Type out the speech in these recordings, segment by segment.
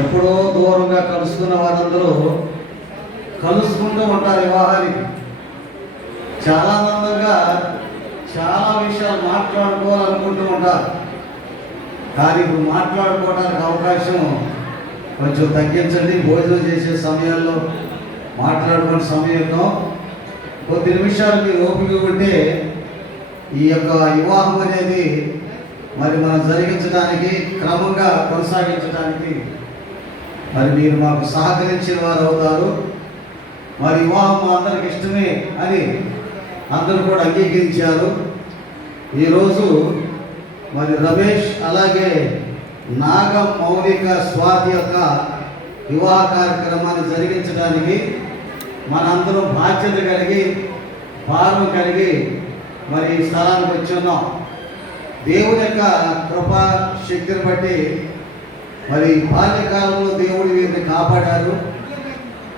ఎప్పుడో దూరంగా కలుసుకున్న వారందరూ కలుసుకుంటూ ఉంటారు. వివాహానికి చాలా ఆనందంగా చాలా విషయాలు మాట్లాడుకోవాలనుకుంటూ ఉంటారు. కానీ ఇప్పుడు మాట్లాడుకోవడానికి అవకాశం కొంచెం తగ్గించండి. భోజనం చేసే సమయాల్లో మాట్లాడుకునే సమయంలో కొద్ది నిమిషాలు మీరు ఓపిక ఉంటే ఈ యొక్క వివాహం అనేది మరి మనం జరిగించడానికి, క్రమంగా కొనసాగించడానికి మరి మీరు మాకు సహకరించిన వారు అవుతారు. మరి వివాహం మా అందరికి ఇష్టమే అని అందరూ కూడా అంగీకరించారు. ఈరోజు మరి రమేష్ అలాగే నాగ మౌలిక స్వాతి యొక్క వివాహ కార్యక్రమాన్ని జరిగించడానికి మనందరం బాధ్యత కలిగి, భారం కలిగి మరి స్థలానికి వచ్చి ఉన్నాం. దేవుని యొక్క కృపా శక్తిని బట్టి మరి బాల్యకాలంలో దేవుడు వీరిని కాపాడారు.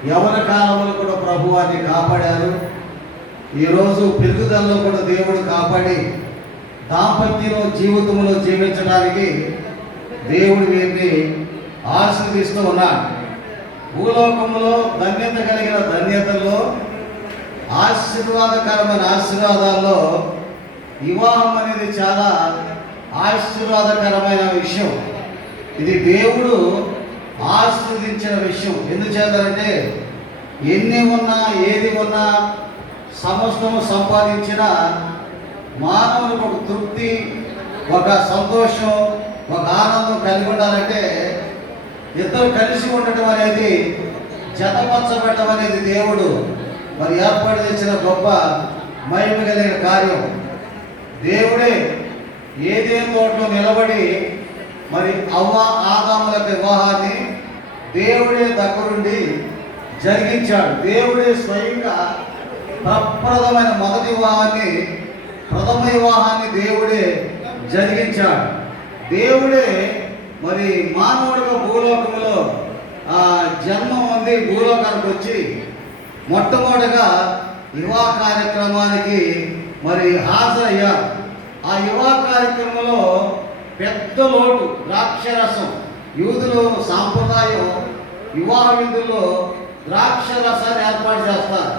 యవన కాలంలో కూడా ప్రభువాన్ని కాపాడారు. ఈరోజు పెరుగుదలలో కూడా దేవుడు కాపాడి దాంపత్యంలో జీవితంలో జీవించడానికి దేవుడు వీరిని ఆశీర్వదిస్తూ ఉన్నాడు. భూలోకంలో ధన్యత కలిగిన ధన్యతల్లో, ఆశీర్వాదకరమైన ఆశీర్వాదాల్లో వివాహం అనేది చాలా ఆశీర్వాదకరమైన విషయం. ఇది దేవుడు ఆశీర్వదించిన విషయం. ఎందుచేతంటే ఎన్ని ఉన్నా ఏది ఉన్నా సమస్తము సంపాదించిన మానవునికి ఒక తృప్తి, ఒక సంతోషం, ఒక ఆనందం కలిగి ఉండాలంటే ఇద్దరు కలిసి ఉండటం అనేది, జతపరచబడటం అనేది దేవుడు మరి ఏర్పాటు చేసిన గొప్ప మహిమ కలిగిన కార్యం. దేవుడే ఏదేని తోటలో నిలబడి మరి అవ్వ ఆదాముల వివాహాన్ని దేవుడే దగ్గరుండి జరిగించాడు. దేవుడే స్వయంగా ప్రప్రదమైన మొదటి వివాహాన్ని, ప్రథమ వివాహాన్ని దేవుడే జరిగించాడు. దేవుడే మరి మానవుడిగా భూలోకంలో జన్మ ఉంది, భూలోకానికి వచ్చి మొట్టమొదటిగా వివాహ కార్యక్రమానికి మరి హాజరయ్యారు. ఆ వివాహ కార్యక్రమంలో పెద్ద లోటు, ద్రాక్షరసం. యూదులు సాంప్రదాయం వివాహ విధుల్లో ద్రాక్షరసాన్ని ఏర్పాటు చేస్తారు.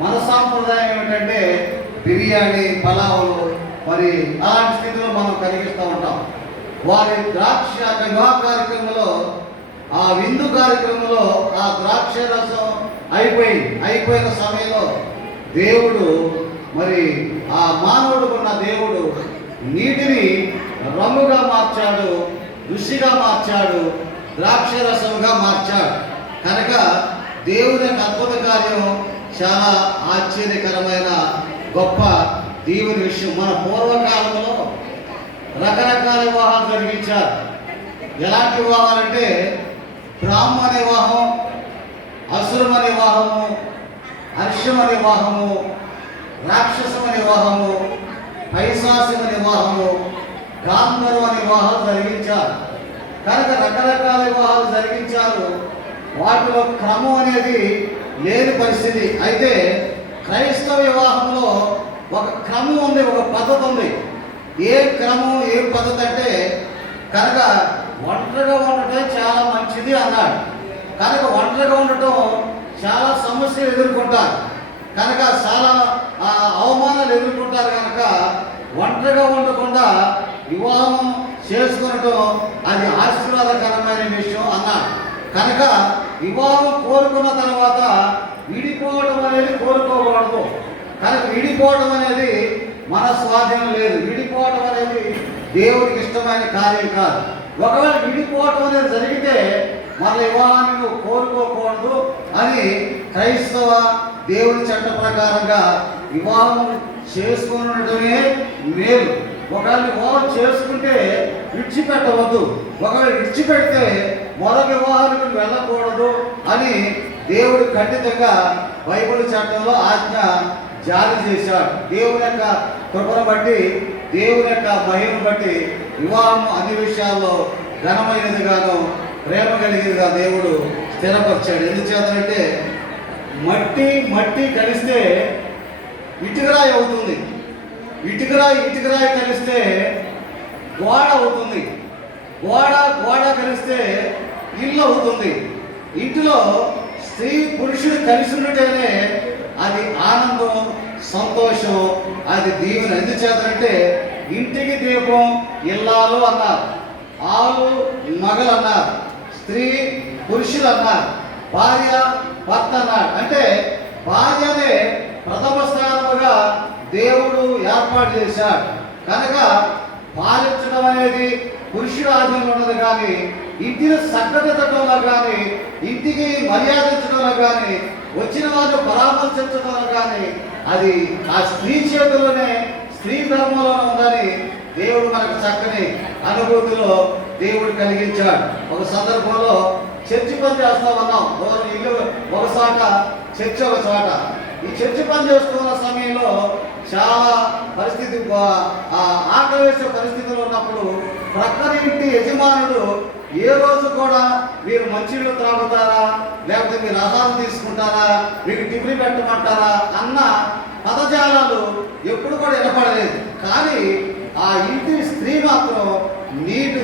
మన సాంప్రదాయం ఏంటంటే బిర్యానీ, పలావులు మరి అలాంటి స్థితిలో మనం కలిగిస్తూ ఉంటాం. వారి ద్రాక్ష వివాహ కార్యక్రమంలో, ఆ విందు కార్యక్రమంలో ఆ ద్రాక్ష రసం అయిపోయిన సమయంలో దేవుడు మరి ఆ మానవుడుకున్న దేవుడు నీటిని రంగుగా మార్చాడు, రుచిగా మార్చాడు, ద్రాక్ష రసముగా మార్చాడు. కనుక దేవుని యొక్క అద్భుత కార్యం చాలా ఆశ్చర్యకరమైన గొప్ప దేవుని విషయం. మన పూర్వకాలంలో రకరకాల వివాహాలు జరిగించారు. ఎలాంటి వివాహాలంటే బ్రాహ్మణ వివాహం, అసురమ వివాహము, హర్షమ వివాహము, రాక్షసమ వివాహము, పైశాసిమ వివాహము, గాంధర్వ వివాహాలు జరిగించారు. కనుక రకరకాల వివాహాలు జరిగించారు. వాటిలో క్రమం అనేది లేని పరిస్థితి. అయితే క్రైస్తవ వివాహంలో ఒక క్రమం ఉంది, ఒక పద్ధతి ఉంది. ఏ క్రమం, ఏ పద్ధతి అంటే కనుక ఒంటరిగా ఉండటం చాలా మంచిది అన్నాడు. కనుక ఒంటరిగా ఉండటం చాలా సమస్యలు ఎదుర్కొంటారు, కనుక చాలా అవమానాలు ఎదుర్కొంటారు. కనుక ఒంటరిగా ఉండకుండా వివాహం చేసుకునటం అది ఆశీర్వాదకరమైన విషయం అన్నాడు. కనుక వివాహం కోరుకున్న తర్వాత విడిపోవడం అనేది కోరుకోకూడదు. కనుక విడిపోవడం అనేది మన స్వాధీనం లేదు. విడిపోవడం అనేది దేవుడికి ఇష్టమైన కార్యం కాదు. ఒకవేళ విడిపోవడం అనేది జరిగితే మళ్ళీ వివాహాన్ని నువ్వు కోరుకోకూడదు అని క్రైస్తవ దేవుని చట్ట ప్రకారంగా వివాహం చేసుకునడమే మేలు. ఒకవేళ వివాహం చేసుకుంటే విడిచిపెట్టవద్దు. ఒకవేళ విడిచిపెడితే మొదటి వివాహానికి వెళ్ళకూడదు అని దేవుడు ఖండితంగా బైబిల్ చట్టంలో ఆజ్ఞ జారీ చేశాడు. దేవుని యొక్క కృపను బట్టి, దేవుని యొక్క మహిమను బట్టి వివాహం అన్ని విషయాల్లో ఘనమైనదిగాను, ప్రేమ కలిగినదిగా దేవుడు స్థిరపరిచాడు. ఎందుచేతంటే మట్టి కలిస్తే ఇటుకరాయి అవుతుంది, ఇటుకరాయి కలిస్తే గోడ అవుతుంది, గోడ కలిస్తే ఇల్లు అవుతుంది. ఇంటిలో స్త్రీ పురుషుడు కలిసి ఉంటేనే అది ఆనందం, సంతోషం, అది దీవెన. ఎందుచేతంటే ఇంటికి దీపం ఇల్లాలు అన్నారు, ఆలు మగలు అన్నారు, స్త్రీ పురుషులు అన్నారు, భార్య భర్త అన్నారు. అంటే భార్యనే ప్రథమ స్థానముగా దేవుడు ఏర్పాటు చేశాడు కనుక పాలించడం అనేది పురుషుడు ఆధీనంలో ఉన్నది. కానీ ఇంటిని చక్కదిద్దడంలో కానీ, ఇంటికి మర్యాదించడంలో కానీ, వచ్చిన వారిని పరామర్శించడంలో కానీ అది ఆ స్త్రీ చేతుల్లోనే, స్త్రీ ధర్మంలోనే ఉందని దేవుడు మనకు చక్కని అనుభూతిలో దేవుడు కలిగించాడు. ఒక సందర్భంలో చర్చి పని చేస్తా ఉన్నాం. ఇల్లు ఒక చోట, చర్చి ఒక చోట. ఈ చర్చి పని చేస్తున్న సమయంలో చాలా పరిస్థితి ఆకలి వేసే పరిస్థితులు ఉన్నప్పుడు ప్రక్కన ఇంటి యజమానుడు ఏ రోజు కూడా మీరు మంచినీళ్ళు త్రాగుతారా, లేకపోతే మీరు ఆహారం తీసుకుంటారా, మీకు టిఫిన్ పెట్టమంటారా అన్న పదజాలాలు ఎప్పుడు కూడా వినపడలేదు. కానీ ఆ ఇంటి స్త్రీ మాత్రం నీటి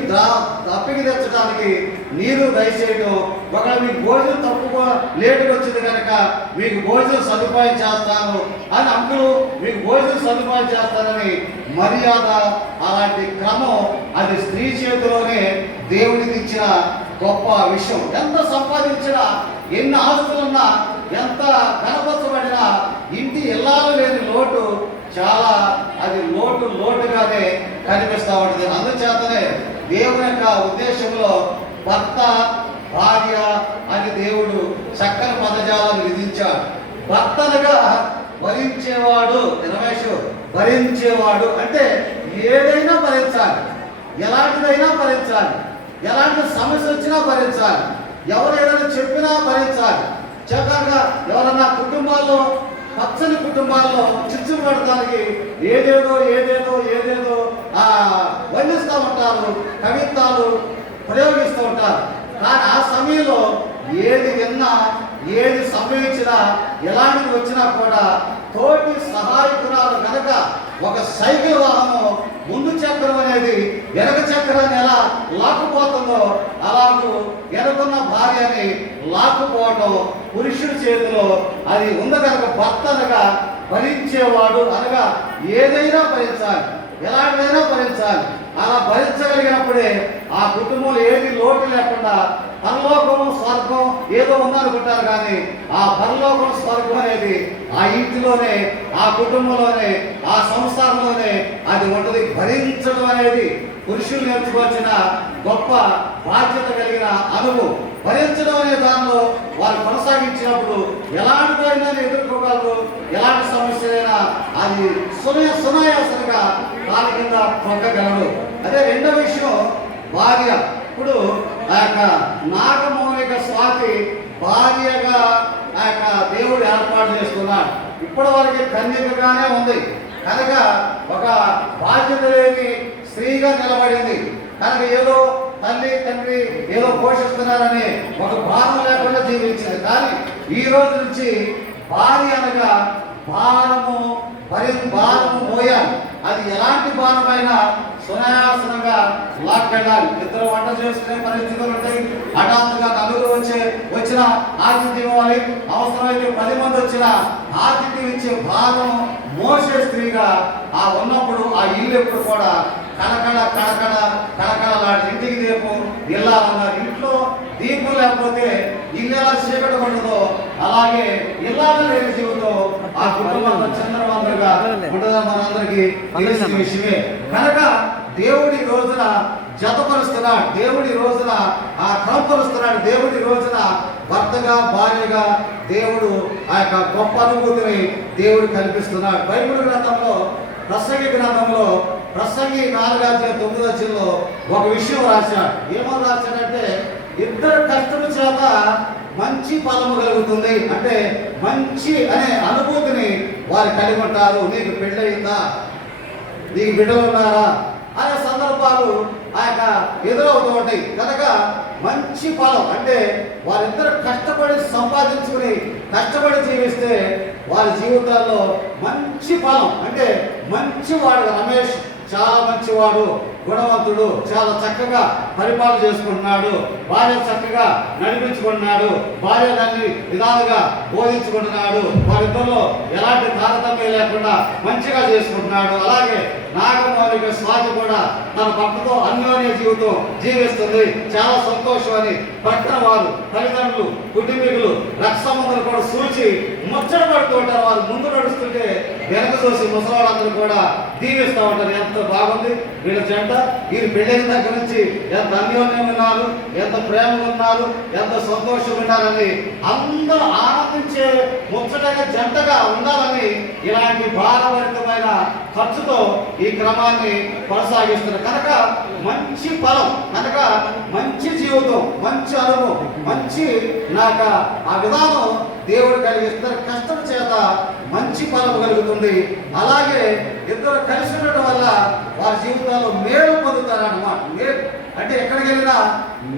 తప్పికి తెచ్చడానికి నీరు దయచేయడం, ఒకవేళ మీకు భోజనం తక్కువ లేటుగా వచ్చింది కనుక మీకు భోజనం సదుపాయం చేస్తాను అని, అంకులు మీకు భోజనం సదుపాయం చేస్తానని మర్యాద, అలాంటి క్రమం అది స్త్రీ చేతిలోనే దేవుడికి ఇచ్చిన గొప్ప విషయం. ఎంత సంపాదించినా, ఎన్ని ఆస్తులున్నా, ఎంత కనపరచబడినా ఇంటి ఇల్లాలు లేని లోటు చాలా, అది లోటుగానే కనిపిస్తూ ఉంటుంది. అందుచేతనే దేవుని యొక్క ఉద్దేశంలో భర్త భార్య అని దేవుడు చక్కని పదజాలను విధించాడు. భర్తనుగా భరించేవాడు, రమేష్, భరించేవాడు అంటే ఏదైనా భరించాలి, ఎలాంటిదైనా భరించాలి, ఎలాంటి సమస్య వచ్చినా భరించాలి, ఎవరు ఏదైనా చెప్పినా భరించాలి. చక్కగా ఎవరన్నా కుటుంబాల్లో, పచ్చని కుటుంబాల్లో చిచ్చులు పడటానికి ఏదేదో వర్ణిస్తూ ఉంటారు, కవిత్వాలు ప్రయోగిస్తూ ఉంటారు. కానీ ఆ సమయంలో ఏది విన్నా, ఏది సంభవించినా, ఎలాంటిది వచ్చినా కూడా తోటి సహాయకురాలు కనుక ఒక సైకిల్ వాహనం ముందు చక్రం అనేది వెనక చక్రాన్ని ఎలా లాక్కుపోతుందో అలాగూ వెనకున్న భార్యని లాక్కుపోవడం పురుషుడి చేతిలో అది ఉంది కనుక భర్త అనగా భరించేవాడు అనగా ఏదైనా భరించాలి, ఎలాంటిదైనా భరించాలి. అలా భరించగలిగినప్పుడే ఆ కుటుంబంలో ఏది లోటు లేకుండా పరలోకము స్వర్గం ఏదో ఉందనుకుంటారు. కానీ ఆ పరలోకం స్వర్గం అనేది ఆ ఇంటిలోనే, ఆ కుటుంబంలోనే, ఆ సంసారంలోనే అది ఉంటుంది. భరించడం అనేది పురుషులు నేర్చుకోవాల్సిన గొప్ప బాధ్యత కలిగిన అనుభవం. భరించడం అనే దానిలో వాళ్ళు కొనసాగించినప్పుడు ఎలాంటిదైనా ఎదుర్కోగలరు, ఎలాంటి సమస్యలైనా అది సునాయాసంగా దాని కింద పొందగలరు. అదే రెండవ విషయం భార్య. ఇప్పుడు ఆ యొక్క నాగమౌనిక స్వాతి భార్యగా ఆ యొక్క దేవుడు ఏర్పాటు చేస్తున్నాడు. ఇప్పటి వరకు కన్యకగానే ఉంది కనుక ఒక బాధ్యత లేని స్త్రీగా నిలబడింది కనుక ఏదో తల్లి తండ్రి ఏదో పోషిస్తున్నారని ఒక భారం లేకుండా జీవించింది. కానీ ఈ రోజు నుంచి భార్య అనగా భారము మోయాలి. అది ఎలాంటి భారమైనా సునాయాసనంగా లాక్కెళ్ళాలి. ఇద్దరు వంట చేసుకునే పరిస్థితులు ఉంటాయి. హఠాత్తుగా నలుగురు వచ్చిన ఆతిథ్యం ఇవ్వాలి. అవసరమైతే 10 మంది వచ్చిన ఆతిథ్యం ఇచ్చే భారం మోసే స్త్రీగా ఆ ఉన్నప్పుడు ఆ ఇల్లు ఎప్పుడు కూడా కళకళలాంటి ఇంటికి దీపం ఇల్లాలన్నారు. ఇంట్లో దీపం లేకపోతే ఇల్లు ఎలా చీకటి ఉండదో అలాగే ఇల్లాల లేని జీవితం ఆ కుటుంబంలో చంద్రవందరుగా ఉంటుందని మనందరికీ తెలిసిన విషయమే. కనుక దేవుడి రోజున జతపరుస్తున్నాడు, దేవుడి రోజున ఆ క్రమపరుస్తున్నాడు, దేవుడి రోజున భర్తగా భార్యగా దేవుడు ఆ యొక్క గొప్ప అనుభూతిని దేవుడు కల్పిస్తున్నాడు. బైబిల్ గ్రంథంలో ప్రసంగి గ్రంథంలో ప్రసంగి 4:9 ఒక విషయం రాశాడు. ఏమని రాశాడంటే ఇద్దరు కష్టం చేత మంచి ఫలము కలుగుతుంది అంటే మంచి అనే అనుభూతిని వారు కలిగి ఉంటారు. నీకు పెళ్ళయిందా, నీకు బిడ్డలు ఉన్నారా అనే సందర్భాలు ఆ యొక్క ఎదురవుతూ ఉంటాయి. కనుక మంచి ఫలం అంటే వారిద్దరు కష్టపడి సంపాదించుకుని కష్టపడి జీవిస్తే వారి జీవితాల్లో మంచి ఫలం అంటే మంచి వాడు రమేష్ చాలా మంచివాడు, గుణవంతుడు, చాలా చక్కగా పరిపాలన చేసుకుంటున్నాడు, భార్య చక్కగా నడిపించుకుంటున్నాడు, భార్య దాన్ని విధాలుగా బోధించుకుంటున్నాడు, వారిద్దరిలో ఎలాంటి తారతమ్యం లేకుండా మంచిగా చేసుకుంటున్నాడు. అలాగే నాగమౌళిక స్వాతి కూడా తన భర్తతో అన్యోన్య జీవితం జీవిస్తుంది, చాలా సంతోషం అని పక్కన వారు, తల్లిదండ్రులు, కుటుంబీకులు, రక్త సంబంధాలు కూడా సూచి ముచ్చట పడుతూ ఉంటారు. వారు ముందు నడుస్తుంటే వెనక చూసి ముసలాళ్ళందరూ కూడా దీవిస్తూ ఉంటారు. ఎంత బాగుంది వీళ్ళ జంట, వీరు పెళ్ళైన దగ్గర నుంచి ఎంత అన్యోన్యం ఉన్నారు, ఎంత ప్రేమగా ఉన్నారు, ఎంత సంతోషం ఉన్నారని అందరూ ఆనందించే ముచ్చటగా జంటగా ఉండాలని ఇలాంటి భారభరితమైన ఖర్చుతో ఈ క్రమాన్ని కొనసాగిస్తున్నారు. కనుక మంచి ఫలం, కనుక మంచి జీవితం, మంచి అనుభవం, మంచి నాకు ఆ విధానం దేవుడు కలిగిస్తారు. కష్టం చేత మంచి ఫలం కలుగుతుంది. అలాగే ఇద్దరు కలిసి ఉండటం వల్ల వారి జీవితాల్లో మేలు పొందుతారన్నమాట. మేలు అంటే ఎక్కడికి వెళ్ళినా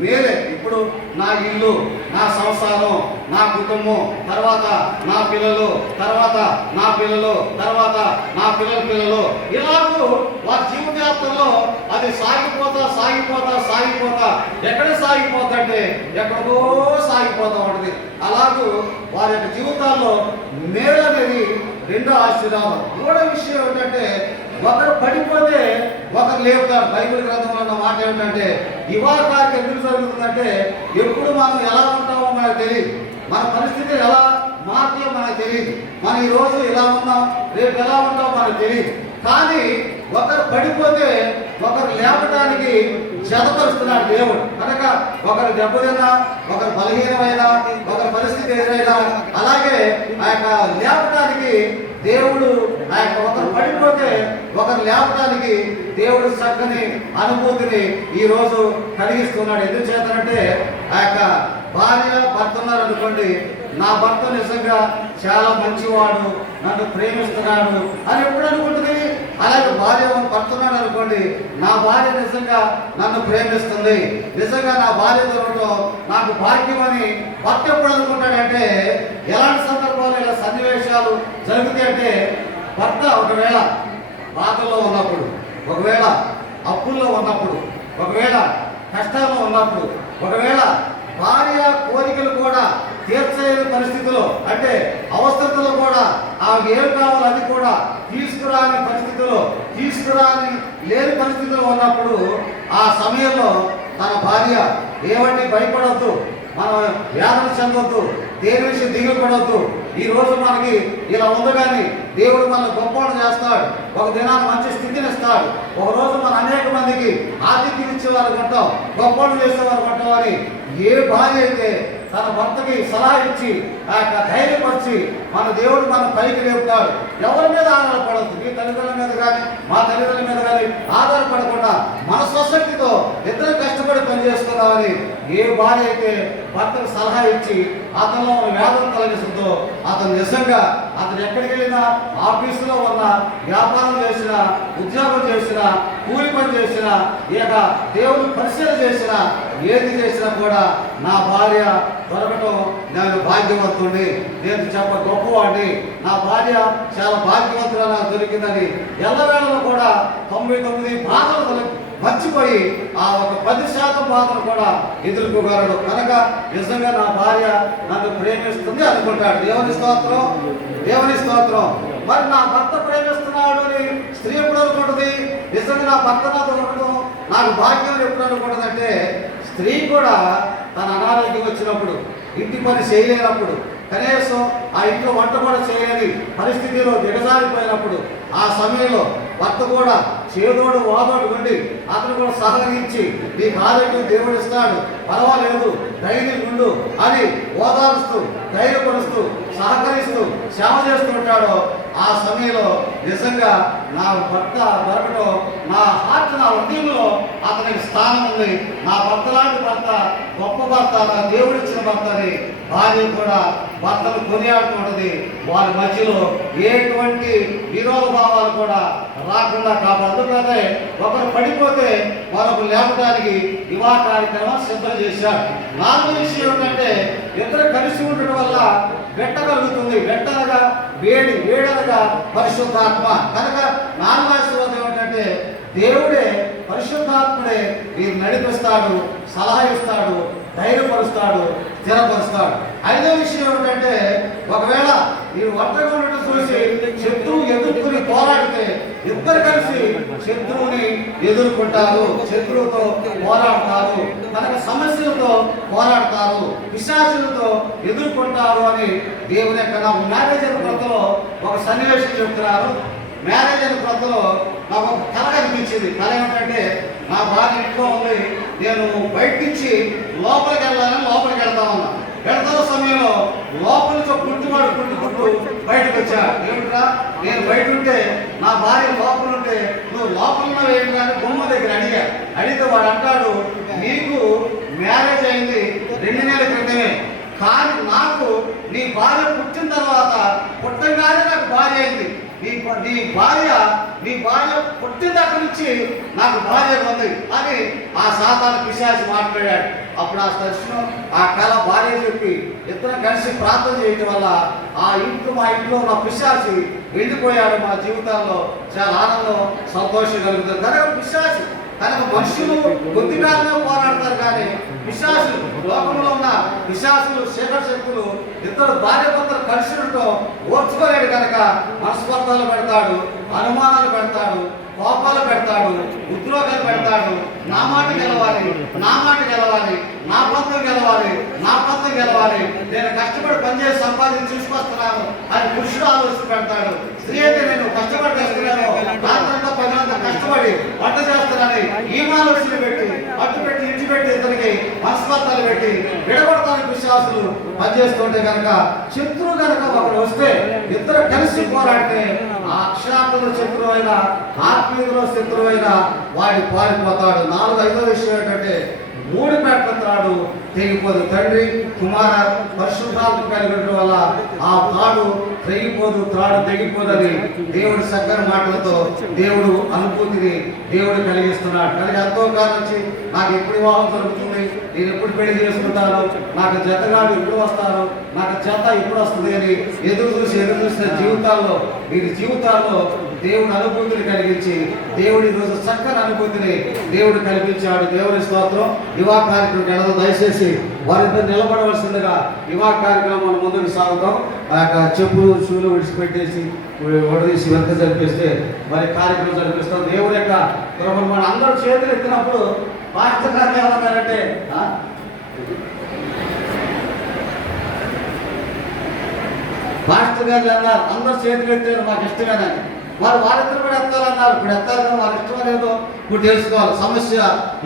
మేలే. ఇప్పుడు నా ఇల్లు, నా సంసారం, నా కుటుంబం, తర్వాత నా పిల్లలు, తర్వాత నా పిల్లలు, తర్వాత నా పిల్లల పిల్లలు, ఇలాగూ వారి జీవితయాత్రలో అది సాగిపోతా సాగిపోతా సాగిపోతా ఎక్కడ సాగిపోతుంటే ఎక్కడికో సాగిపోతా ఉంటుంది. అలాగూ వారి యొక్క జీవితాల్లో మేలు అనేది రెండో ఆశీర్వాదం. మూడో విషయం ఏంటంటే ఒకరు పడిపోతే ఒకరు లేపుతారు. బైబిల్ గ్రంథంలో ఉన్న మాట ఏమిటంటే యువకారికి ఎందుకు జరుగుతుందంటే ఎప్పుడు మనం ఎలా ఉంటామో మనకు తెలియదు, మన పరిస్థితి ఎలా మారుతాయో మనకు తెలియదు, మనం ఈరోజు ఎలా ఉన్నాం రేపు ఎలా ఉంటామో మనకు తెలియదు. కానీ ఒకరు పడిపోతే ఒకరు లేపడానికి జతపరుస్తున్నాడు దేవుడు. కనుక ఒకరు దెబ్బతిన్నా, ఒకరు బలహీనమైనా, ఒకరి పరిస్థితి ఎదురైనా, అలాగే ఆ యొక్క లేపడానికి దేవుడు ఆ యొక్క ఒకరు పడిపోతే ఒకరు లేపడానికి దేవుడు చక్కని అనుభూతిని ఈ రోజు కలిగిస్తున్నాడు. ఎందుకు చేతనంటే ఆ యొక్క భార్య భర్త ఉన్నారనుకోండి, నా భర్త నిజంగా చాలా మంచివాడు, నన్ను ప్రేమిస్తున్నాడు అని ఎప్పుడు అనుకుంటుంది. అలాగే భార్య భర్తున్నాడు అనుకోండి, నా భార్య నిజంగా నన్ను ప్రేమిస్తుంది, నిజంగా నా భార్య దొరకడం నాకు భాగ్యం అని భర్త ఎప్పుడు అనుకుంటాడంటే ఎలాంటి సందర్భాలు ఇలా సన్నివేశాలు జరుగుతాయి అంటే భర్త ఒకవేళ బాధల్లో ఉన్నప్పుడు, ఒకవేళ అప్పుల్లో ఉన్నప్పుడు, ఒకవేళ కష్టాల్లో ఉన్నప్పుడు, ఒకవేళ భార్య కోరికలు కూడా తీర్చలేని పరిస్థితిలో, అంటే అవసరతలో కూడా ఆమె ఏం కావాలో అది కూడా తీసుకురాని పరిస్థితిలో, తీసుకురాని లేని పరిస్థితిలో ఉన్నప్పుడు ఆ సమయంలో తన భార్య ఏమంటే భయపడవద్దు, మనం వేదన చెందొద్దు, దేని విషయం దిగులు పడవద్దు, ఈ రోజు మనకి ఇలా ఉంది కానీ దేవుడు మనల్ని గొప్పవాడు చేస్తాడు, ఒక దినాన్ని మంచి స్థితిని ఇస్తాడు, ఒక రోజు మన అనేక మందికి ఆతిథ్యం ఇచ్చేవారు కొంటాం, గొప్పవాడు చేసేవారు కొంటాం అని ఏ భార్య అయితే తన భర్తకి సలహా ఇచ్చి ఆ యొక్క ధైర్యపరిచి మన దేవుడు మన పైకి లేపుతాడు. ఎవరి మీద ఆధారపడద్దు, మీ తల్లిదండ్రుల మీద కానీ మా తల్లిదండ్రుల మీద కానీ ఆధారపడకుండా మన స్వశక్తితో ఇద్దరు కష్టపడి పనిచేస్తున్నామని ఏ భార్య అయితే భర్తకు సలహా ఇచ్చి అతనిలో వేదన కలిగిస్తుందో అతను నిజంగా అతను ఎక్కడికి వెళ్ళినా, ఆఫీసులో ఉన్న, వ్యాపారం చేసినా, ఉద్యోగం చేసినా, కూలి పని చేసినా, ఇక దేవుని పరిశీలన చేసినా, ఏది చేసినా కూడా నా భార్య దొరకటం నేను భాగ్యవంతుడిని, నేను చెప్ప గొప్పవాడిని, నా భార్య చాలా భాగ్యవంతుగా నాకు దొరికిందని ఎల్లవేళలో కూడా 99 బాధలు మర్చిపోయి ఆ ఒక 10% బాధను కూడా ఎదుర్కోగలడు. కనుక నిజంగా నా భార్య నన్ను ప్రేమిస్తుంది అనుకుంటాడు. దేవుని స్తోత్రం, దేవుని స్తోత్రం. మరి నా భర్త ప్రేమిస్తున్నాడు అని స్త్రీ ఎప్పుడు అనుకుంటుంది? నిజంగా నా భర్త నాతో ఉండడం నాకు భాగ్యం ఎప్పుడు అనుకుంటుందంటే స్త్రీ కూడా తన అనారోగ్యం వచ్చినప్పుడు, ఇంటి పని చేయలేనప్పుడు, కనీసం ఆ ఇంట్లో వంట కూడా చేయలేని పరిస్థితిలో దిగజారిపోయినప్పుడు ఆ సమయంలో భర్త కూడా చేదోడు వాదోడు ఉండి అతను కూడా సహకరించి నీకు ఆరోగ్యం దేవుడు ఇస్తాడు, పర్వాలేదు, ధైర్యం ఉండు అని ఓదారుస్తూ, ధైర్యపరుస్తూ, సహకరిస్తూ సేవ చేస్తూ ఉంటాడో ఆ సమయంలో నిజంగా నా భర్త దొరకటం, నా హార్ట్, నా హృదయంలో అతనికి స్థానం ఉంది. నా భర్త లాంటి భర్త, గొప్ప భర్త, నా దేవుడిచ్చిన భర్త అని భార్య కూడా భర్తను కొనియాడుతుంటుంది. వారి మధ్యలో ఎటువంటి విరోధ భావాలు కూడా రాకుండా కాపాడు. అందుకనే ఒకరు పడిపోతే మరొకరు లేపడానికి వివాహ కార్యక్రమం సిద్ధం చేశారు. 4వ విషయం ఏంటంటే ఇద్దరు కలిసి ఉండడం వల్ల వెంట కలుగుతుంది. వెంటనగా వేడి, వేడనగా పరిశుద్ధాత్మ. కనుక 4వ ఆశీర్వాదం ఏమిటంటే దేవుడే పరిశుద్ధాత్ముడే వీరు నడిపిస్తాడు, సలహా ఇస్తాడు, ధైర్యపరుస్తాడు, స్థిరపరుస్తాడు. ఐదో విషయం ఏమిటంటే, ఒకవేళ ఈ ఒంటరిగా ఉండటం చూసి శత్రువు ఎదుర్కొని పోరాడితే ఇద్దరు కలిసి శత్రువుని ఎదుర్కొంటారు, శత్రువుతో పోరాడతారు, తనక సమస్యలతో పోరాడతారు, పిశాచులతో ఎదుర్కొంటారు అని దేవుని యొక్క మ్యారేజ్ అనే కొత్తలో ఒక సన్నివేశం చెప్తున్నారు. మ్యారేజ్ అనే కొత్తలో నాకు ఒక కళ కనిపించింది. కళ ఏమిటంటే, నా భార్య ఇంట్లో ఉంది, నేను బయట నుంచి లోపలికి వెళ్తా ఉన్నా. వెళ్తున్న సమయంలో లోపల నుంచి పుట్టుకుంటూ బయటకు వచ్చా. ఏమిట్రా, నేను బయట ఉంటే నా భార్య లోపల ఉంటే నువ్వు లోపల ఉన్నావు ఏంటి అని బొమ్మ దగ్గర అడిగితే వాడు అంటాడు, నీకు మ్యారేజ్ అయింది 2 నెలల క్రితమే, కానీ నాకు నీ భార్య పుట్టిన తర్వాత పుట్టగానే నాకు భార్య అయింది. నీ భార్య పుట్టిన దగ్గర నుంచి నాకు భార్య ఉంది అని ఆ సాతాను పిశాచి మాట్లాడాడు. అప్పుడు ఆ దర్శనం, ఆ కళ భార్య చెప్పి ఇద్దరం కలిసి ప్రార్థన చేయడం వల్ల మా ఇంట్లో ఉన్న పిశాచి వెళ్ళిపోయాడు. మా జీవితాల్లో చాలా ఆనందం, సంతోషం కలుగుతుంది. కనుక పిశాచి కనుక మనుషులు కొద్దిగానే పోరాడతారు, కానీ పిశాచులు, లోకంలో ఉన్న పిశాచులు, చీకటి శక్తులు ఇద్దరు భార్యాభర్తలు కలిసి ఉండటం ఓర్చుకోలేడు. కనుక మనస్పర్ధలు పెడతాడు, అనుమానాలు పెడతాడు, కోపాలు పెడతాడు, ఉద్యోగాలు పెడతాడు. నా మాట గెలవాలి, నా పంతం గెలవాలి, నేను కష్టపడి పనిచేసి సంపాదించి తీసుకొస్తున్నాను అని పురుషుడు ఆలోచన పెడతాడు. స్త్రీ అయితే నేను కష్టపడి చేస్తున్నాను, రాత్రంతా 10 గంటలు కష్టపడి వంట చేస్తున్నానని ఈ ఆలోచన పెట్టి ఇంటి పెట్టి ఇద్దరికి మనస్పర్ధలు పెట్టి విడగొడతానికి విశ్వాసులు పనిచేస్తుంటే కనుక శత్రువు కనుక ఒకడు వస్తే ఇద్దరు కలిసి పోరాడితే ఆ అక్షరార్థుల శత్రువు అయినా ఆత్మీయుల శత్రువు అయినా వాడి పారిపోతాడు. 5వ విషయం ఏంటంటే, 3 మెట్ల త్రాడు తెగిపోదు. తండ్రి కుమార పరిశుద్ధాత్మ కలిగి ఉండడం వల్ల ఆ తాడు తెగిపోదు, త్రాడు తెగిపోదని దేవుడి చక్కని మాటలతో దేవుడు అనుభూతిని దేవుడు కలిగిస్తున్నాడు. కలిగి ఎంతో కాలం నుంచి నాకు ఎప్పుడు వివాహం జరుగుతుంది, నేను ఎప్పుడు పెళ్లి చేసుకుంటాను, నాకు జతగాడు ఎప్పుడు వస్తారు, నాకు జత ఎప్పుడు వస్తుంది అని ఎదురు చూసిన వీరి జీవితాల్లో దేవుడు అనుభూతిని కలిగించి దేవుడి రోజు చక్కని అనుభూతిని దేవుడు కల్పించాడు. దేవుడి స్తోత్రం. యువా కార్యక్రమం ఎలా దయచేసి వారిద్దరు నిలబడవలసిందిగా యువా కార్యక్రమం ముందుకు సాగుతాం. ఆ యొక్క చెప్పులు షూలు విడిచిపెట్టేసి వడదీసి వెనక జరిపిస్తే మరి కార్యక్రమం జరిపిస్తాం. దేవుడి యొక్క కృపను మనం అందరూ చేతులు ఎత్తినప్పుడు పాస్టర్ గారు ఏమన్నారంటే, పాస్టర్ గారు అన్నారు అందరూ చేతులు ఎత్తారు మాకు ఇష్టమేనని. వారిద్దరు కూడా ఎత్తాలన్నారు. ఇప్పుడు ఎత్తారు కదా, వారి ఇష్టం లేదో ఇప్పుడు తెలుసుకోవాలి. సమస్య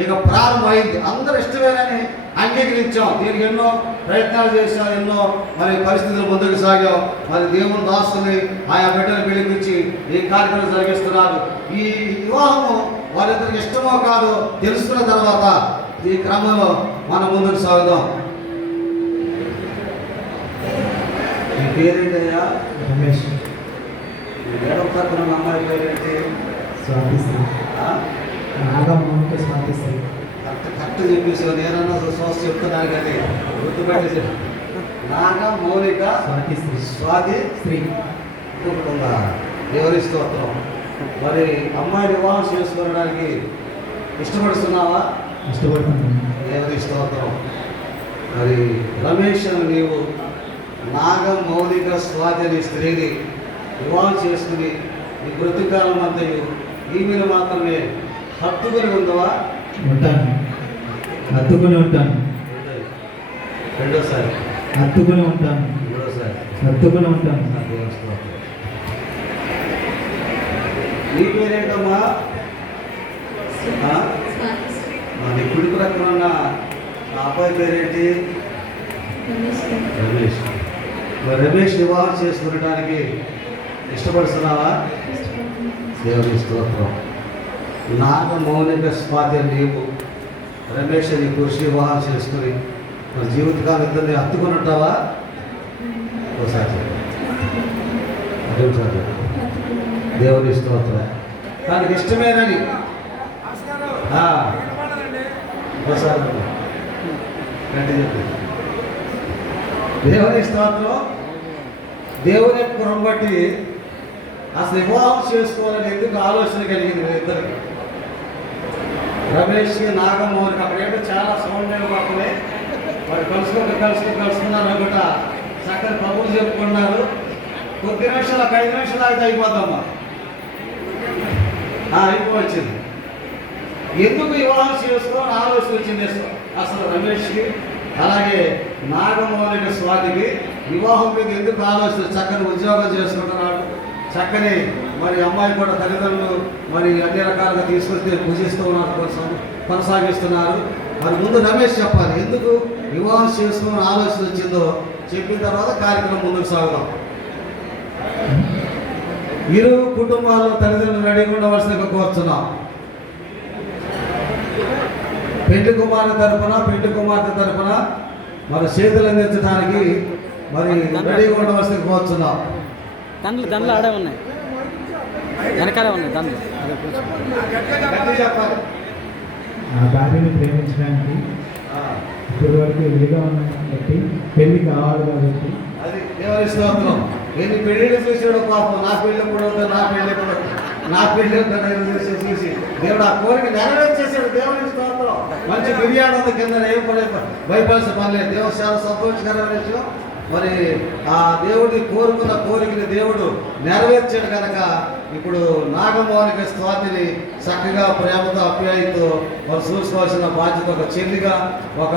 ఇక ప్రారంభమైంది. అందరూ ఇష్టమేనని అంగీకరించాం. దీనికి ఎన్నో ప్రయత్నాలు చేశాం, ఎన్నో మరి పరిస్థితులు ముందుకు సాగాం. మరి దేవుని దాసుని ఆయా బిడ్డలు పిలిపించి ఈ కార్యక్రమం జరిగిస్తున్నారు. ఈ వివాహము వారిద్దరికి ఇష్టమో కాదో తెలుసుకున్న తర్వాత ఈ క్రమంలో మనం ముందుకు సాగుదాం. ఈ పేరేంటయ్యా? రమేష్. ఏడవ తరగతి అమ్మాయి పేరేంటి? స్వాతిశ్రీ. స్వాతిశ్రీ. కరెక్ట్ చెప్పేసి నేనన్నా చూసి చెప్తున్నాను కానీ గుర్తుపెట్టేసి నాగా మౌలిక స్వాతి స్త్రీ ఉందా? దేవుని స్తోత్రం. మరి అమ్మాయి వివాహం చేసుకోవడానికి ఇష్టపడుతున్నావా? ఇష్టపడుతున్నాను. దేవుని స్తోత్రం. మరి రమేష్ నీవు నాగ మౌలిక స్వాతి అనే స్త్రీని వివాహం చేసుకుని నీ బ్రతుకాలం అంతయు ఈమెను మాత్రమే హత్తుకొని ఉందవా? ఉంటాను, హత్తుకొని ఉంటాను. రెండోసారి హత్తుకొని ఉంటాను. మూడోసారి హత్తుకొని ఉంటాను. నీ పేరేంటమ్మా? నీ కుడికి రకమన్న ఆ అబ్బాయి పేరేంటి? రమేష్. రమేష్ వివాహం చేసుకునడానికి ఇష్టపడుతున్నావా? దేవుని స్తోత్రం. నాగ మౌలిక స్వాతి నీవు రమేష్ నీ పురుషు వివాహం చేసుకుని మన జీవితకాలం ఇద్దరిని హత్తుకొని ఉంటావా? ఒకసారి దేవుని స్తోత్రం. దానికి ఇష్టమేనని ఒకసారి చెప్పి దేవుని స్తోత్రం. దేవుని కృపను బట్టి అసలు వివాహం చేసుకోవాలని ఎందుకు ఆలోచన కలిగింది ఇద్దరికి? రమేష్కి నాగమోహన్కి అక్కడ ఏంటో చాలా సౌండ్ పాపలే మరి కలుసుకున్నారు అనుకుంటా చక్కని కబుర్లు చెప్పుకున్నారు. కొద్ది నిమిషాలు 5 నిమిషాలు అయితే అయిపోతామ్మా. అయిపోవచ్చింది. ఎందుకు వివాహం చేసుకోవాలని ఆలోచన వచ్చింది అసలు రమేష్కి, అలాగే నాగమౌళిక స్వాతికి వివాహం మీద ఎందుకు ఆలోచన? చక్కని ఉద్యోగం చేసుకుంటున్నాడు, చక్కని మరి అమ్మాయి కూడా తల్లిదండ్రులు మరి అన్ని రకాలుగా తీసుకొస్తే పూజిస్తూ ఉన్నారు, కొనసాగిస్తున్నారు. మరి ముందు రమేష్ చెప్పాలి ఎందుకు వివాహం చేసుకోవాలని ఆలోచన వచ్చిందో, చెప్పిన తర్వాత కార్యక్రమం ముందుకు సాగుదాం. ఇరు కుటుంబాల్లో తల్లిదండ్రులు రెడీగా ఉండవలసిందిగా కోరుతున్నాం. పెళ్లి కుమార్తె తరపున మరి చేతులు అందించడానికి మరి రెడీగా ఉండవలసిందిగా కోరుతున్నాం. దండలు ఆడే ఉన్నాయి, వెనకాలే ఉన్నాయి దండలు. చెప్పాలి. నా భార్యని ప్రేమించడానికి ఇప్పటి వరకు ఎదురుగా ఉన్నాను కాబట్టి పెళ్లి కావాలి కాబట్టి అది దేవుని స్తోత్రం. ఎన్ని పెళ్ళిళ్ళు చూసాడు పాపం. నా పెళ్ళి కూడా ఉంటుంది, నా పెళ్ళి చూసి దేవుడు ఆ కోరిక నెరవేర్చేసాడు. దేవుని స్తోత్రం. మంచి బిర్యానీ ఉంది కింద, ఏం భయపడాల్సిన పని లేదు. దేవుడు చాలా సంతోషకరమైన విషయం. మరి ఆ దేవుడి కోరుకున్న కోరికని దేవుడు నెరవేర్చాడు కనుక ఇప్పుడు నాగమోహనిక స్వాతిని చక్కగా ప్రేమతో అప్యాయంతో వాళ్ళు చూసుకోవాల్సిన బాధ్యత, ఒక చెల్లిగా ఒక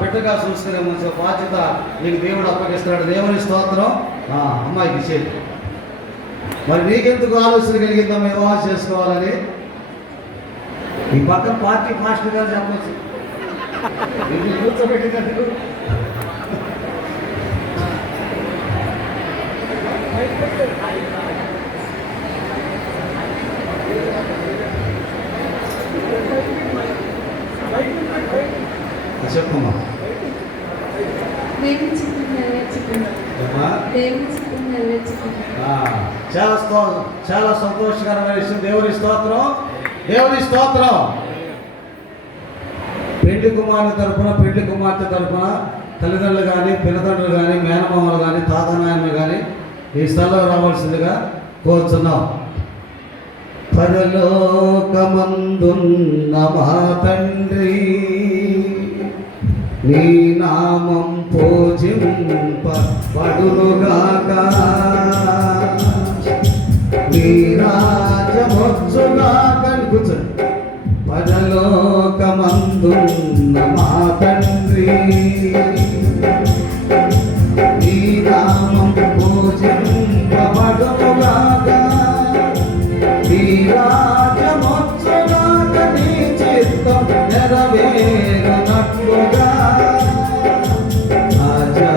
బిడ్డగా చూసుకునే మంచి బాధ్యత నీకు దేవుడు అప్పగిస్తున్నాడు. దేవుని స్తోత్రం. అమ్మాయికి చెల్లి. మరి నీకెందుకు ఆలోచన కలిగిందో వివాహం చేసుకోవాలని? ఈ పక్కన పార్టీ మాస్టర్ గారు చెప్పచ్చు, కూర్చోబెట్టినందుకు. చెప్పమ్మా. చాలా సంతోషకరమైన విషయం. దేవుని స్తోత్రం, దేవుని స్తోత్రం. పెళ్లి కుమార్తె తరపున తల్లిదండ్రులు కానీ, పిల్లతండ్రులు కానీ, మేనమామలు కానీ, తాతనాయనలు కానీ ఈ స్థలంలో రావాల్సిందిగా కోరుతున్నాం. పరలోకమందున్న మా తండ్రి, నీ నామం పూజింపబడునుగాక, నీ రాజ్యమొచ్చుగాక. కూర్చోండి. పరలోకమందున్న మా తండ్రి, నీ నామం పూజింపబడునుగాక, నీ రాజ్యమొచ్చుగాక, నీ చిత్తం నెరవేరునట్లుగా. రాజా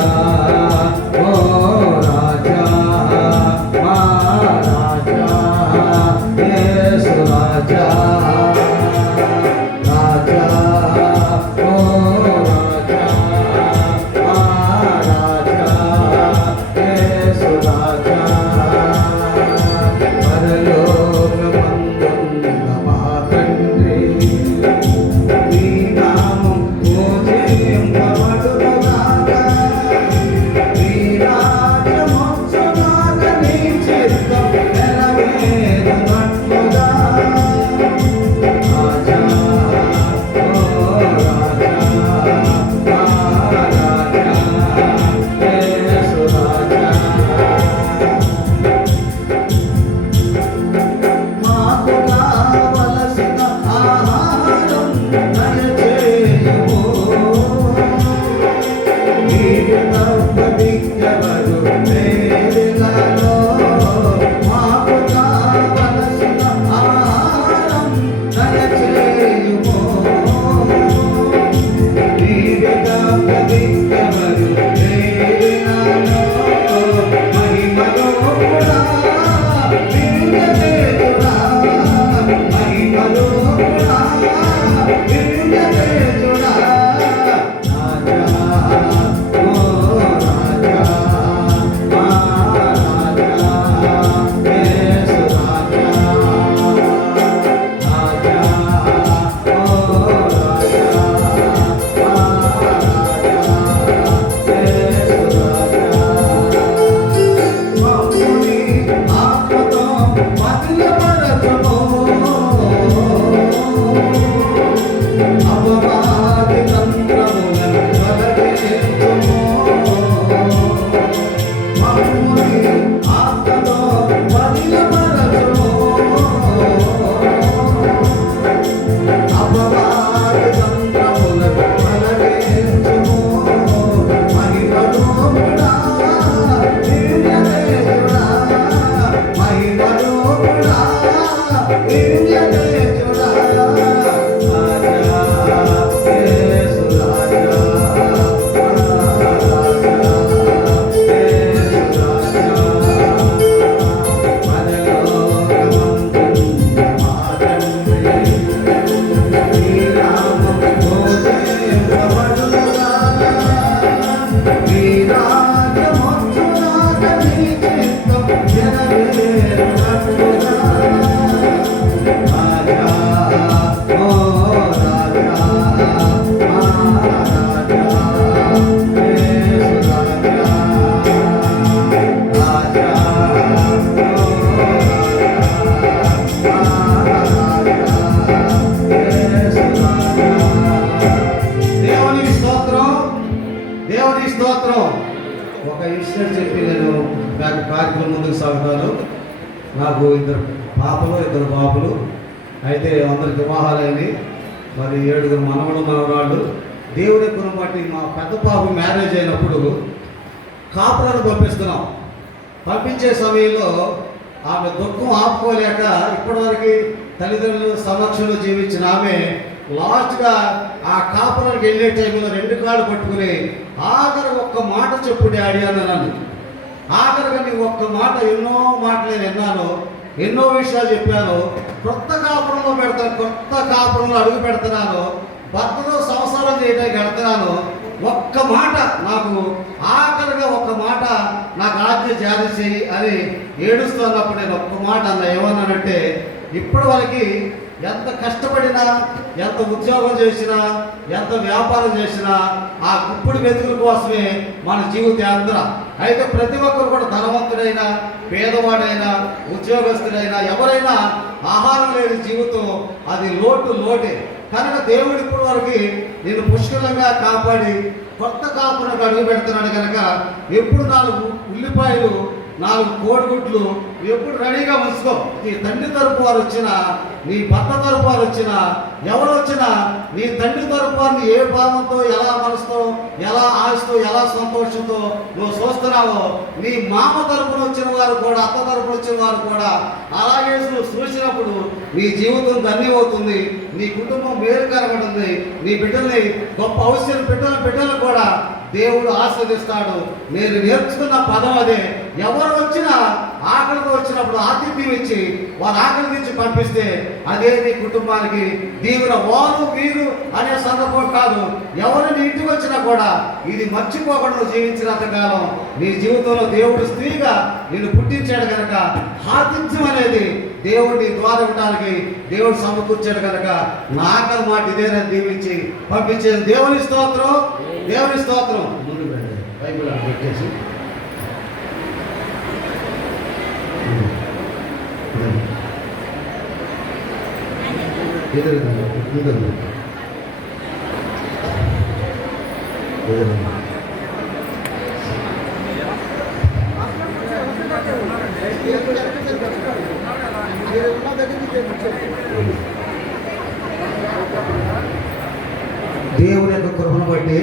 ఓ రాజా, మా రాజా యేసు రాజా, రాజా ఓ రాజా, మా రాజా యేసు రాజా. పరలోకమందున్న మా తండ్రి, నీ నామం పూజింపబడునుగాక, నీ రాజ్యమొచ్చుగాక, నీ చిత్తం నెరవేరునట్లుగా. రాజా ఓ రాజా, మా రాజా యేసు రాజా. మాకు కావలసిన ఆహారం దయచేయుము, నీకు తప్పదిక్కెవరు వేళలో. మాకు కావలసిన ఆహారం దయచేయుము, నీకు తప్పదిక్కెవరు వేళలో. మహిమలో కూడా విరుగలేదురా, మహిమలో కూడా విరుగలేదురా. రాజా ఓ రాజా, మా రాజా యేసు రాజా, రాజా ఓ రాజా, మా రాజా దేవానికి స్తోత్రం. ఒక ఇన్సిడెంట్ చెప్పి నేను నాకు కార్యక్రమం ముందుకు సాగుతాను. నాకు 2 పాపలు 2 బాబులు. అయితే అందరికి వివాహాలైంది. మరి 7 మనవడు మనవరాళ్ళు. దేవుడి కృపను బట్టి మా పెద్ద పాప మ్యారేజ్ అయినప్పుడు కాపురాన్ని పంపించే సమయంలో ఆమె దుఃఖం ఆపుకోలేక ఇప్పటివరకు తల్లిదండ్రులు సమక్షంలో జీవించిన ఆమె లాస్ట్గా ఆ కాపురానికి వెళ్ళే టైంలో 2 కాళ్ళు పట్టుకుని ఆఖరి ఒక్క మాట చెప్పు డాడీ అని నన్ను. ఆఖరిగా నీ ఒక్క మాట, ఎన్నో మాటలు నేను విన్నాను, ఎన్నో విషయాలు చెప్పాను. కొత్త కాపురంలో అడుగు పెడుతున్నాను, భర్తతో సంసారం చేయడానికి వెళ్తున్నాను. ఒక్క మాట నాకు, ఆఖరిగా ఒక్క మాట నాకు ఆజ్ఞ జారీ చేయి అని ఏడుస్తున్నప్పుడు నేను ఒక్క మాట అన్న. ఏమన్నానంటే, ఇప్పటి వరకు ఎంత కష్టపడినా, ఎంత ఉద్యోగం చేసినా, ఎంత వ్యాపారం చేసినా ఆ గుప్పుడు వెతుకుల కోసమే మన జీవితాంధ్ర. అయితే ప్రతి ఒక్కరు కూడా ధనవంతుడైనా, పేదవాడైనా, ఉద్యోగస్తుడైనా, ఎవరైనా ఆహారం లేని జీవితం అది లోటే. కనుక దేవుడు ఇప్పటి వరకు నేను పుష్కలంగా కాపాడి కొత్త కాపురకు అడుగు పెడుతున్నాడు. కనుక ఎప్పుడు 4 ఉల్లిపాయలు, 4 కోడిగుడ్లు ఎప్పుడు రెడీగా ఉంచుకో. నీ తండ్రి తరపు వారు వచ్చినా, నీ భర్త తరపు వారు వచ్చినా, ఎవరు వచ్చినా నీ తండ్రి తరపు వారిని ఏ భావంతో, ఎలా మనసుతో, ఎలా ఆశతో, ఎలా సంతోషంతో నువ్వు చూస్తున్నావో, నీ మామ తరపున వచ్చిన వారు కూడా, అత్త తరపున వచ్చిన వారు కూడా అలాగే నువ్వు చూసినప్పుడు నీ జీవితం ధన్యమవుతుంది, నీ కుటుంబం మేలుకరబడుతుంది. నీ బిడ్డల్ని, గొప్ప అవసరం బిడ్డలను కూడా దేవుడు ఆస్వాదిస్తాడు. నేను నేర్చుకున్న పదం అదే. ఎవరు వచ్చినా ఆకలితో వచ్చినప్పుడు ఆతిథ్యం ఇచ్చి వారు ఆకలి తీర్చి పంపిస్తే అదే నీ కుటుంబానికి దీవుల వారు వీరు అనే సందర్భం కాదు. ఎవరు నీ ఇంటికి వచ్చినా కూడా ఇది మర్చిపోకుండా జీవించినంత కాలం నీ జీవితంలో దేవుడు స్త్రీగా నిన్ను పుట్టించాడు. కనుక ఆతిథ్యం అనేది దేవుడు నీ ద్వారా ఇవ్వడానికి దేవుడు సమకూర్చాడు. కనుక నా ఆకలి మాట ఇదేనని దీవించి పంపించేది. దేవుని స్తోత్రం, దేవుని స్తోత్రం. ముందు బైబిల్ పెట్టేసి దేవుని యొక్క కృపను బట్టి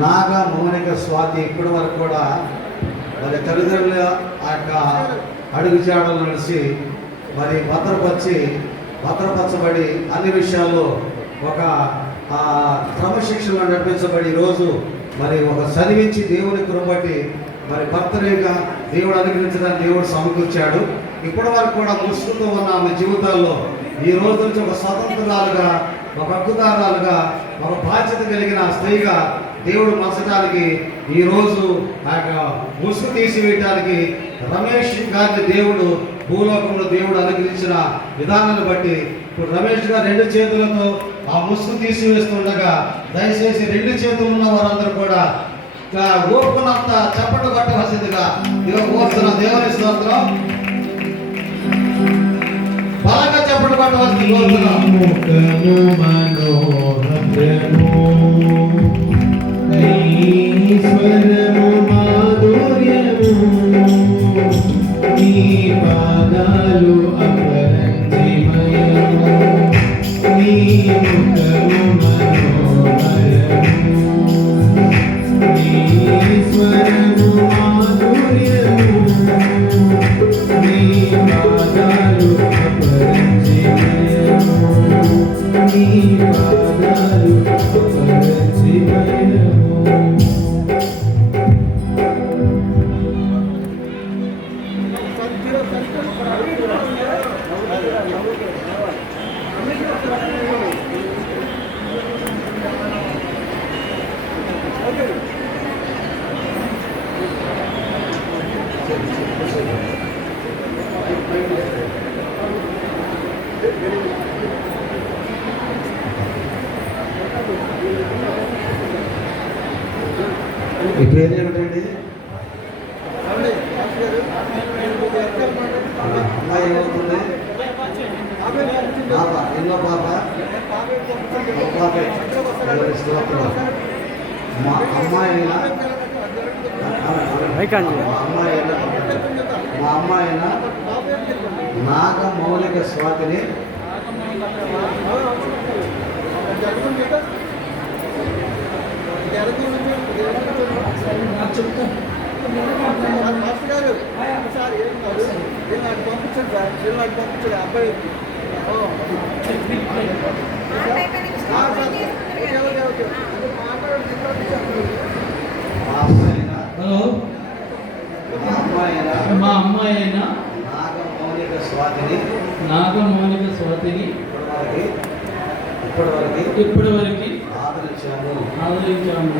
నాగా, మౌనిక, స్వాతి ఇప్పటి వరకు కూడా మరి తల్లిదండ్రుల ఆ యొక్క అడుగు జాడలు నడిచి మరి భద్రపరచబడి అన్ని విషయాల్లో ఒక క్రమశిక్షణలో నడిపించబడి ఈరోజు మరి ఒక చదివించి దేవుని కృప బట్టి మరి భర్తరేగా దేవుడు అనుగ్రహించడానికి దేవుడు సమకూర్చాడు. ఇప్పటి వరకు కూడా ముసుగుతూ ఉన్న ఆమె జీవితాల్లో ఈ రోజు నుంచి ఒక స్వతంత్రాలుగా, ఒక హక్కుదారాలుగా, ఒక బాధ్యత కలిగిన స్త్రీగా దేవుడు మలచడానికి, ఈరోజు ఆ యొక్క ముసుగు తీసివేయటానికి రమేష్ గారిని దేవుడు భూలోకంలో దేవుడు అనుగ్రహించిన విధానాన్ని బట్టి ఇప్పుడు రమేష్ గారు 2 చేతులతో ఆ ముసుగు తీసివేస్తుండగా దయచేసి 2 చేతులు ఉన్న వారందరూ కూడా ఓపుకున్నంత చప్పట్లు కొట్టవలసిందిగా కోరుతున్న దేవుని స్తోత్రం. బాగా చప్పట్లు కొట్టవలసింది కోరుతున్నాం. ఈశ్వరము మాధుర్యము, నీ పాదాలు అపరంజిమయము, నీ ముఖము మనోహరము. ఈశ్వరము మాధుర్యము, నీ పాదాలు అపరంజిమయము, నీ పాదాలు అపరంజిమయము. ఈ పేరు ఏమిటండి? అమ్మాయి ఏమవుతుంది? పాప, ఎన్నో పాప? స్తోత్రం. మా అమ్మాయిన వైకాండి మా అమ్మాయిన నాగ మౌలిక స్వాతిని హలో మా అమ్మాయిన మా అమ్మాయి అయిన నాగ మౌలిక స్వాతిని నాగమౌలిక స్వాతిని ఇప్పటివరకు ఇప్పటివరకు ఆదరించాము.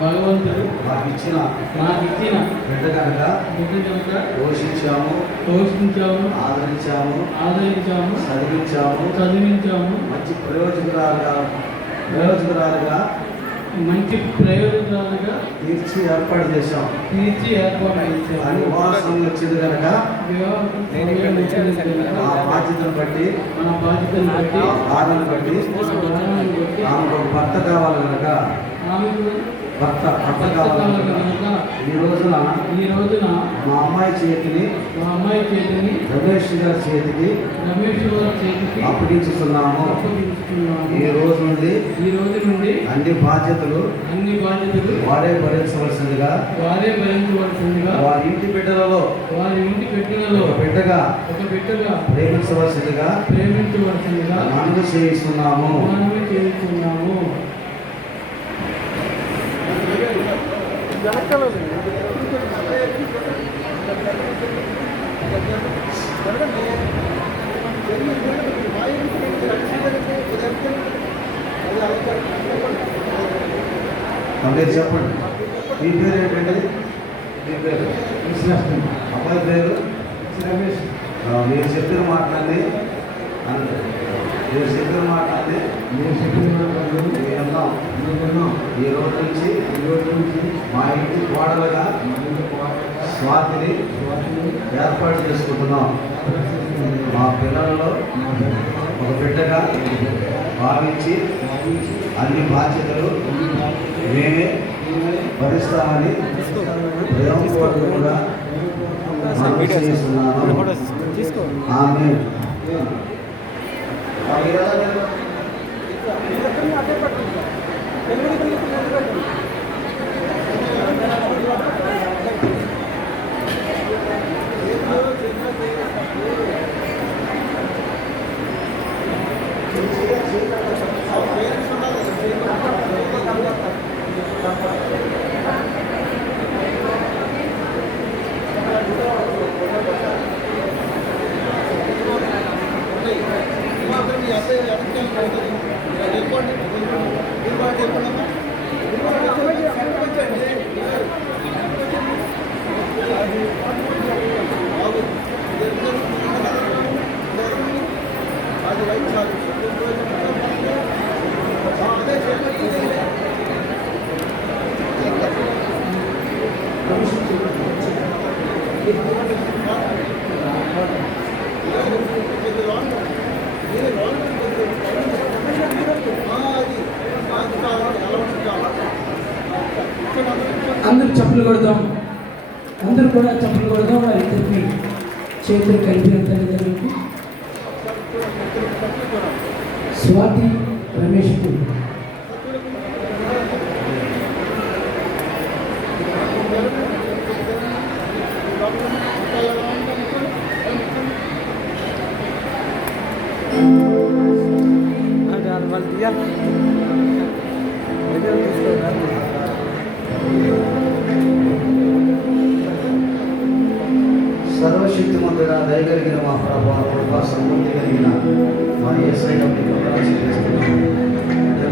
భగవంతుడు నాకు ఇచ్చిన బిడ్డ కనుక పోషించాము, ఆదరించాము, చదివించాము. మంచి ప్రయోజకురాలుగా తీర్చి ఏర్పాటు చేశాం. అని వివాహం వచ్చింది కనుక ఆ బాధ్యతను బట్టి బాధను బట్టి ఆమెకు ఒక భర్త కావాలి కనుక భర్త కావాలి కనుక ఈ రోజున మా అమ్మాయి చేతిని రమేష్ గారి చేతికి అప్పగించుతున్నాము. ఈ రోజు నుండి అన్ని బాధ్యతలు వారే భరించవలసిందిగా వారి ఇంటి బిడ్డలలో ఒక బిడ్డగా ప్రేమించవలసిందిగా మనము చేయిస్తున్నాము. మీరు చెప్పండి, మీ పేరు ఏంటండి? మీ పేరు అబ్బాయి పేరు రమేష్. మీరు చెప్పిన మాటలన్నీ మీరు చెప్పిన మాటలన్నీ విన్నాం. ఈ రోజు నుంచి మా ఇంటి కోడలుగా స్వాతిని ఏర్పాటు చేసుకుంటున్నాం. మా పిల్లలలో ఒక బిడ్డగా భావించి అన్ని బాధ్యతలు మేమే భరిస్తామని ప్రేమపూర్వకంగా మనవి చేస్తున్నాను. ఆమేన్. అందరూ చప్పులు కొడదాం, అందరూ కూడా చప్పులు కొడదాం. వారిద్దరికి చేతులు కలిపిన తల్లిదండ్రులకు స్వాతి రమేష్ సర్వశక్తిమంతుడా, దయగలిగిన మా ప్రభా, కృపా సమృద్ధి కలిగిన మా యేసయ్య మీకు ప్రార్థిస్తున్నాము.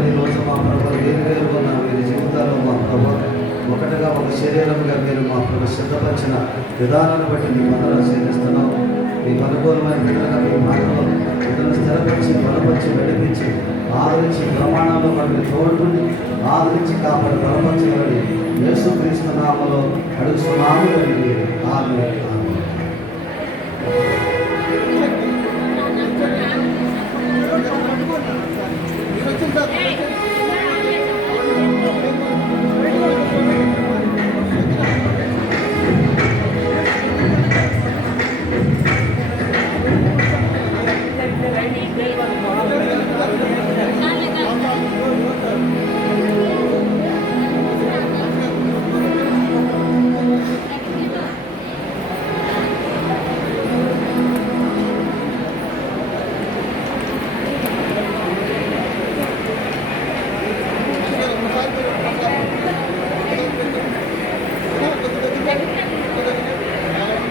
ఈ రోజు మా ప్రభా వేరువేరుగా ఉన్న మీరు జీవితాల్లో మా ప్రభా ఒకటిగా ఒక శరీరంగా మీరు మా ప్రభు సిద్ధపరిచిన విధానాన్ని బట్టి మీ వందలు సేవిస్తున్నాం. మీ అనుకూలమైన బిడ్డలుగా మీ మాటలో బిడ్డలను స్థిరపరిచి బలపరిచి నడిపించి ఆదరించి ప్రమాణాల్లో వారిని తోడుకుని ఆదరించి కాపాడి బలపరచబడి యేసుక్రీస్తు నామములో అడుగుతున్నాము. ఆమేన్.